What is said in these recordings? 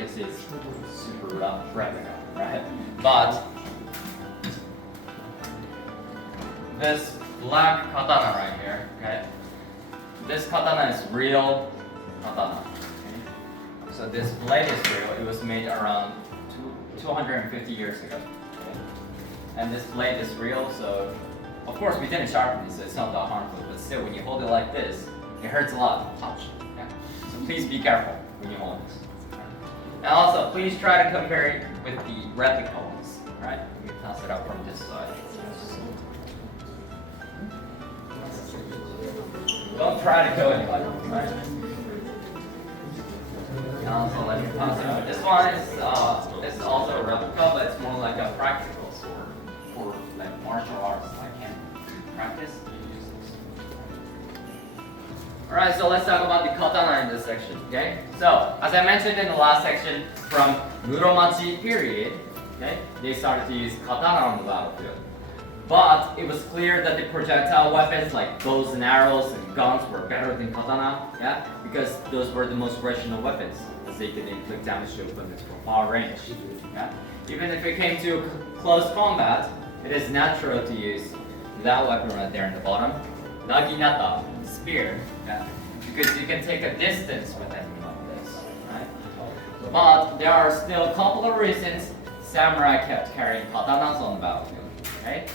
can see it's super rough replica, right? But this black katana right here, okay? This katana is real katana. Okay? So this blade is real. It was made around 250 years ago. Okay? And this blade is real, so of course we didn't sharpen it, so it's not that harmful. But still, when you hold it like this, it hurts a lot. Touch. Okay? So please be careful when you hold this. And also, please try to compare it with the replica ones. Right? Let me pass it out from this side. Don't try to kill anybody. Right? And also, let me pass it out. This one is also a replica, but it's more like a practical sword for like martial arts. I can practice. Alright, so let's talk about the katana in this section, okay? So, as I mentioned in the last section, from Muromachi period, okay, they started to use katana on the battlefield. But it was clear that the projectile weapons like bows and arrows and guns were better than katana, yeah? Because those were the most rational weapons, as they could inflict damage to opponents from far range, yeah? Even if it came to close combat, it is natural to use that weapon right there in the bottom, naginata, spear, yeah? Because you can take a distance with anything like this, right? But there are still a couple of reasons samurai kept carrying katanas on the battlefield, okay?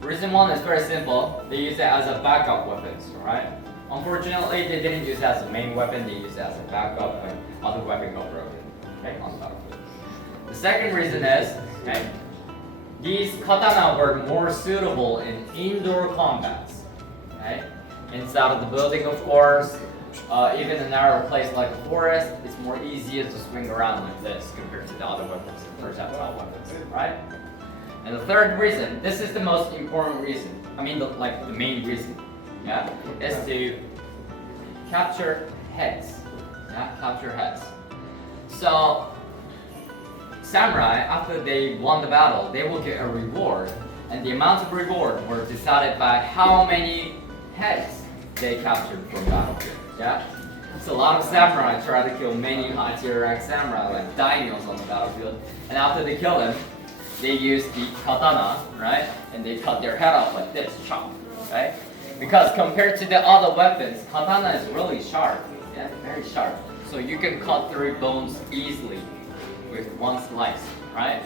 Reason one is very simple. They use it as a backup weapon, right? Unfortunately, they didn't use it as a main weapon. They used it as a backup when other weapon got broken, okay, on the battlefield. The second reason is, okay, these katana were more suitable in indoor combats, okay? Inside of the building, of course, even in a narrow place like a forest, it's more easier to swing around like this compared to the other weapons, projectile weapons, right? And the third reason, this is the most important reason, I mean the main reason, yeah, is to capture heads, yeah, capture heads. So, samurai, after they won the battle, they will get a reward, and the amount of reward were decided by how many heads they captured from battlefield, yeah? So a lot of samurai try to kill many high-tier rank samurai, like daimyos on the battlefield, and after they kill them, they use the katana, right? And they cut their head off like this, chop, right? Because compared to the other weapons, katana is really sharp, yeah, very sharp. So you can cut through bones easily with one slice, right?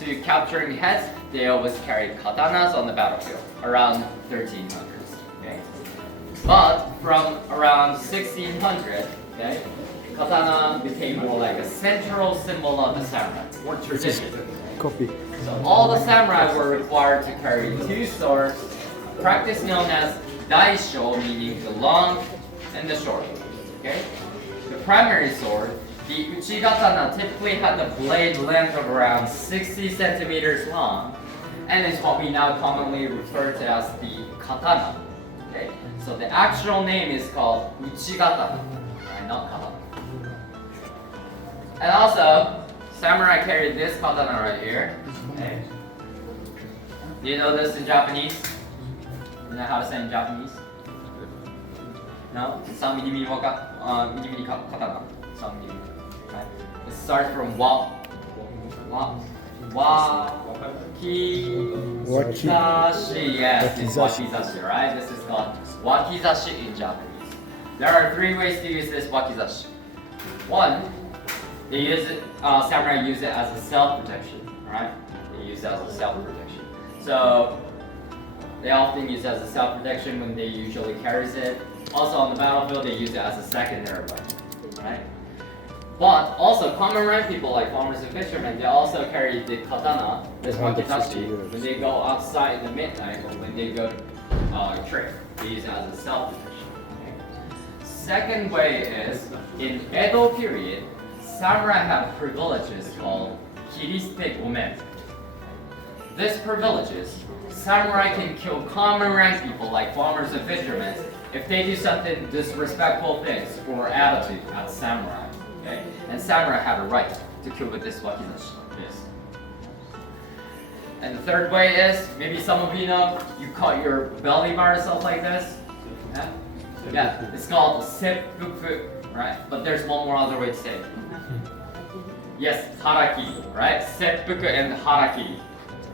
To capturing heads, they always carried katanas on the battlefield, around 1300s, okay? But from around 1600, okay, katana became more like a central symbol of the samurai, or tradition. Copy. So all the samurai were required to carry two swords, practice known as daisho, meaning the long and the short. Okay? The primary sword, the uchigatana, typically had the blade length of around 60 centimeters long, and is what we now commonly refer to as the katana. Okay? So the actual name is called uchigatana, right? Not katana. And also, samurai carried this katana right here. Okay. Do you know this in Japanese? You know how to say in Japanese? No? 3mm katana. 3mm. Okay. It starts from wakizashi. Yes, it's wakizashi, right? This is called wakizashi in Japanese. There are three ways to use this wakizashi. One, they use it, samurai use it as a self-protection, right? They use it as a self-protection. So, they often use it as a self-protection when they usually carry it. Also on the battlefield, they use it as a secondary weapon, right? But also, common rank people like farmers and fishermen, they also carry the katana, this wakizashi, when they go outside in the midnight or when they go to trade. They use it as a self-protection. Okay? Second way is, in Edo period, samurai have privileges called kiriste gomen. This privileges, samurai can kill common rank people like farmers and fishermen if they do something disrespectful things or attitude as samurai. Okay? And samurai have a right to kill with this wakizashi. Yes. And the third way is, maybe some of you know, you cut your belly by yourself like this. Yeah? Yeah, it's called seppuku, right? But there's one more other way to say it. Yes, haraki, right? Seppuku and haraki.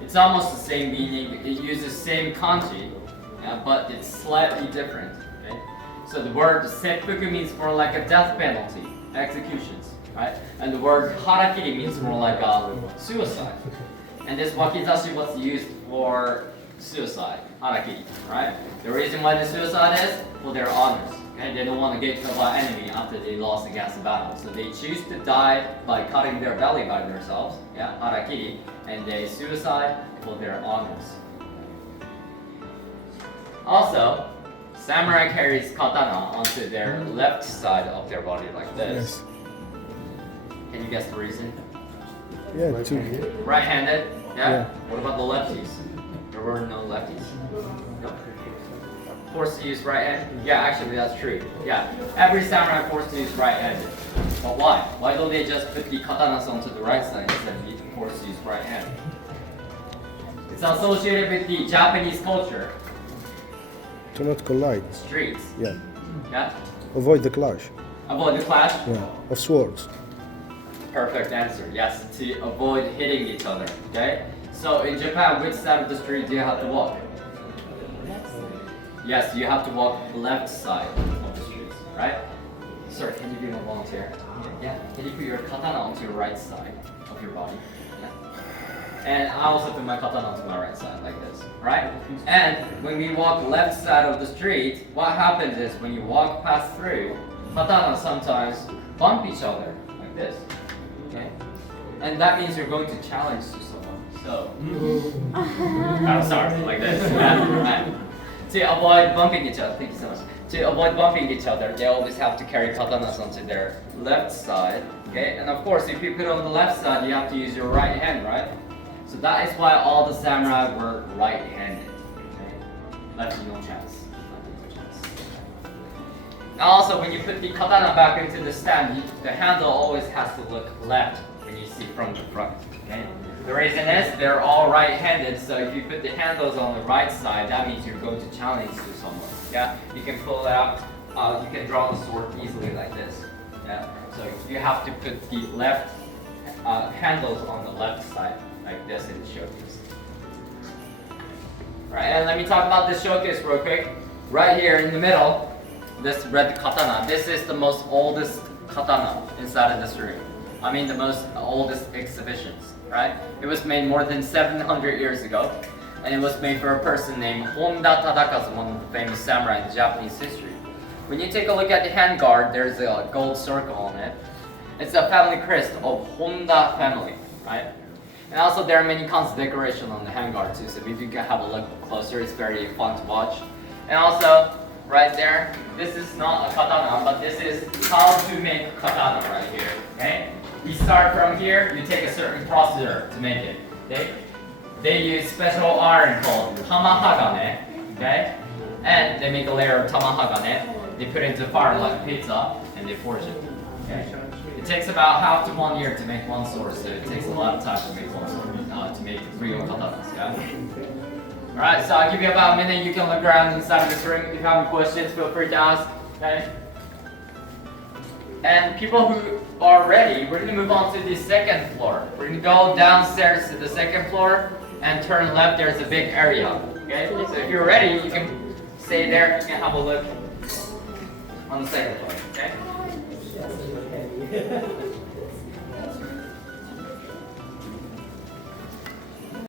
It's almost the same meaning. It uses same kanji, but it's slightly different. Okay? So the word seppuku means more like a death penalty, executions, right? And the word harakiri means more like a suicide. And this wakizashi was used for suicide, harakiri, right? The reason why the suicide is for their honors. Okay? They don't want to get killed by enemy after they lost against the battle. So they choose to die by cutting their belly by themselves, yeah, harakiri, and they suicide for their honors. Also, samurai carries katana onto their left side of their body like this. Yes. Can you guess the reason? Yeah, two. Right-handed? Yeah? Yeah. What about the lefties? There were no lefties? No? Forced to use right hand? Yeah, actually that's true. Yeah, every samurai forced to use right-handed. But why? Why don't they just put the katanas onto the right side instead of being forced to use right hand? It's associated with the Japanese culture. To not collide. Streets. Yeah. Yeah? Avoid the clash. Avoid the clash? Yeah. Of swords. Perfect answer. Yes, to avoid hitting each other. Okay? So in Japan, which side of the street do you have to walk? Yes, you have to walk left side of the streets, right? Sir, can you be my volunteer? Yeah. Can you put your katana onto your right side of your body? Yeah. And I also put my katana onto my right side like this, right? And when we walk left side of the street, what happens is when you walk past through, katana sometimes bump each other like this. Okay? And that means you're going to challenge to someone. So, I'm sorry, like this. Yeah, right. To avoid bumping each other, thank you so much. To avoid bumping each other, they always have to carry katanas onto their left side. Okay, and of course, if you put it on the left side, you have to use your right hand, right? So that is why all the samurai were right-handed. Okay? Lefty no chance. Lefty no chance. Now also, when you put the katana back into the stand, the handle always has to look left when you see from the front. Okay? The reason is they're all right-handed, so if you put the handles on the right side, that means you're going to challenge to someone. Yeah, you can pull it out. You can draw the sword easily like this. Yeah, so you have to put the left handles on the left side like this in the showcase. Right, and let me talk about this showcase real quick. Right here in the middle, this red katana. This is the most oldest katana inside of this room. I mean the most oldest exhibitions. Right? It was made more than 700 years ago, and it was made for a person named Honda Tadakazu, one of the famous samurai in Japanese history. When you take a look at the handguard, there's a gold circle on it. It's a family crest of Honda family, right? And also there are many kinds of decoration on the handguard too, so if you can have a look closer, it's very fun to watch. And also, right there, this is not a katana, but this is how to make katana right here, okay? You start from here, you take a certain procedure to make it, okay? They use special iron called tamahagane, okay? And they make a layer of tamahagane, they put it into the fire like pizza, and they forge it, okay? It takes about half to 1 year to make one sword, so it takes a lot of time to make one sword, to make real katanas, yeah? Alright, so I'll give you about a minute, you can look around inside of this room. If you have any questions, feel free to ask, okay? And people who are ready, we're gonna move on to the second floor. We're gonna go downstairs to the second floor and turn left, there's a big area, okay? So if you're ready, you can stay there, you can have a look on the second floor, okay?